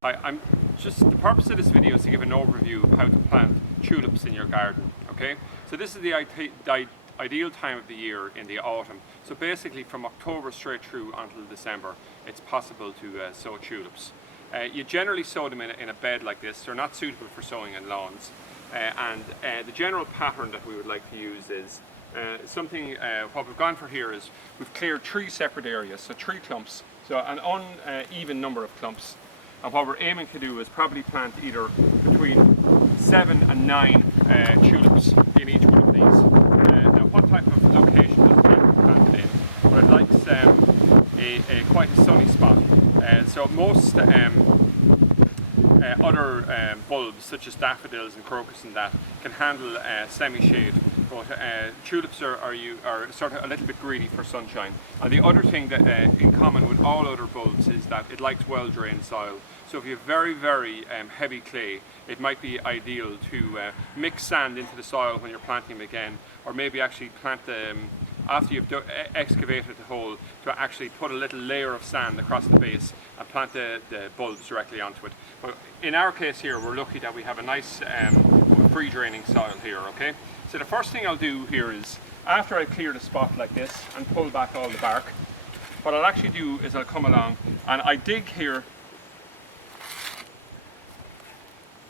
I'm just, the purpose of this video is to give an overview of how to plant tulips in your garden, okay? So this is the ideal time of the year in the autumn. So basically from October straight through until December, it's possible to sow tulips. You generally sow them in a bed like this. They're not suitable for sowing in lawns. The general pattern that we would like to use is what we've gone for here is we've cleared 3 separate areas, so 3 clumps, so an uneven number of clumps. And what we're aiming to do is probably plant either between 7 and 9 tulips in each one of these. Now what type of location does the plant planted in? Well, it likes quite a sunny spot. So most other bulbs such as daffodils and crocus and that can handle semi-shade, but tulips are sort of a little bit greedy for sunshine. And the other thing that in common with all other bulbs is that it likes well drained soil. So if you have very heavy clay, it might be ideal to mix sand into the soil when you're planting them again, or maybe actually plant them after you've excavated the hole, to actually put a little layer of sand across the base and plant the bulbs directly onto it. But in our case here, we're lucky that we have a nice free draining soil here, okay? So the first thing I'll do here is, after I clear the spot like this and pull back all the bark, what I'll actually do is I'll come along and I dig here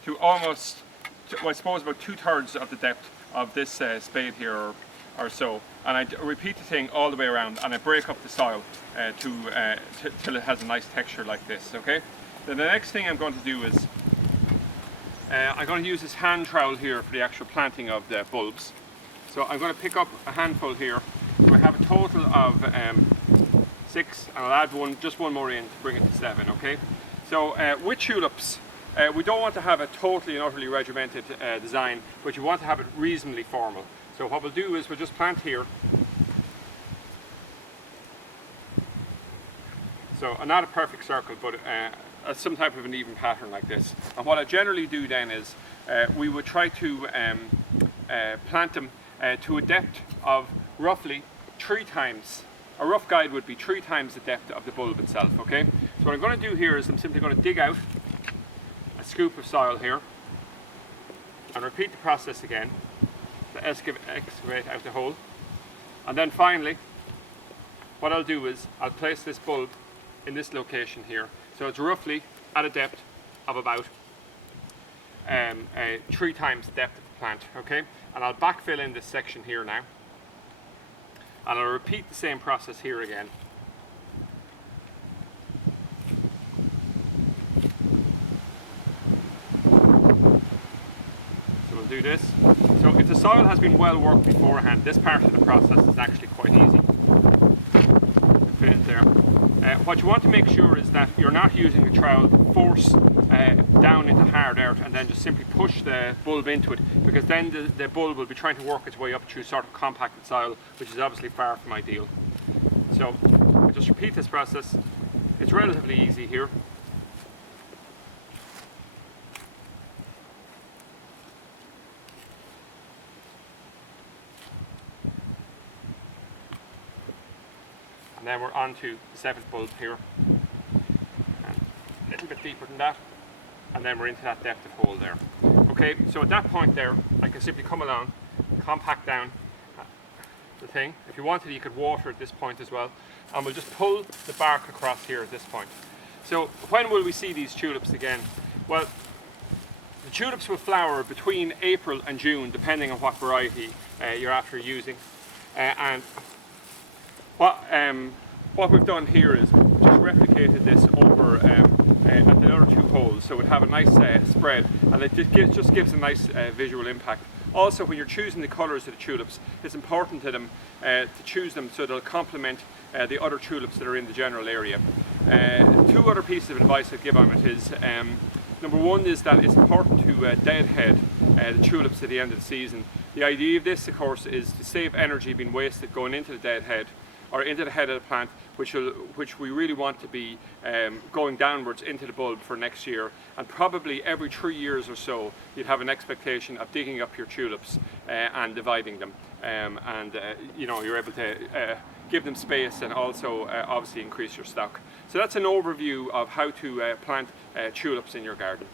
to almost, I suppose about 2/3 of the depth of this spade here or so, and I repeat the thing all the way around, and I break up the soil till it has a nice texture like this, okay? Then the next thing I'm going to do is I'm going to use this hand trowel here for the actual planting of the bulbs. So I'm going to pick up a handful here. So I have a total of 6, and I'll add just one more in to bring it to 7, okay? So with tulips, we don't want to have a totally and utterly regimented design, but you want to have it reasonably formal. So what we'll do is we'll just plant here. So not a perfect circle, but some type of an even pattern like this. And what I generally do then is we would try to plant them to a depth of roughly 3 times. A rough guide would be 3 times the depth of the bulb itself, okay? So what I'm going to do here is I'm simply going to dig out a scoop of soil here and repeat the process again to excavate out the hole. And then finally, what I'll do is I'll place this bulb in this location here. So it's roughly at a depth of about 3 times the depth of the plant, okay? And I'll backfill in this section here now. And I'll repeat the same process here again. So we'll do this. So if the soil has been well worked beforehand, this part of the process is actually quite easy. Fit it there. What you want to make sure is that you're not using the trowel to force down into hard earth and then just simply push the bulb into it, because then the bulb will be trying to work its way up through sort of compacted soil, which is obviously far from ideal. So I just repeat this process. It's relatively easy here. And then we're on to the 7th bulb here, and a little bit deeper than that, and then we're into that depth of hole there. Okay, so at that point there, I can simply come along, compact down the thing. If you wanted, you could water at this point as well, and we'll just pull the bark across here at this point. So when will we see these tulips again? Well, the tulips will flower between April and June, depending on what variety you're after using, and what we've done here is just replicated this over at the other 2 holes, so it would have a nice spread, and it just gives a nice visual impact. Also, when you're choosing the colours of the tulips, it's important to them to choose them so they'll complement the other tulips that are in the general area. 2 other pieces of advice I'd give on it is, number 1 is that it's important to deadhead the tulips at the end of the season. The idea of this, of course, is to save energy being wasted going into the deadhead, or into the head of the plant, which we really want to be going downwards into the bulb for next year. And probably every 3 years or so, you'd have an expectation of digging up your tulips and dividing them. You know, you're able to give them space and also obviously increase your stock. So that's an overview of how to plant tulips in your garden.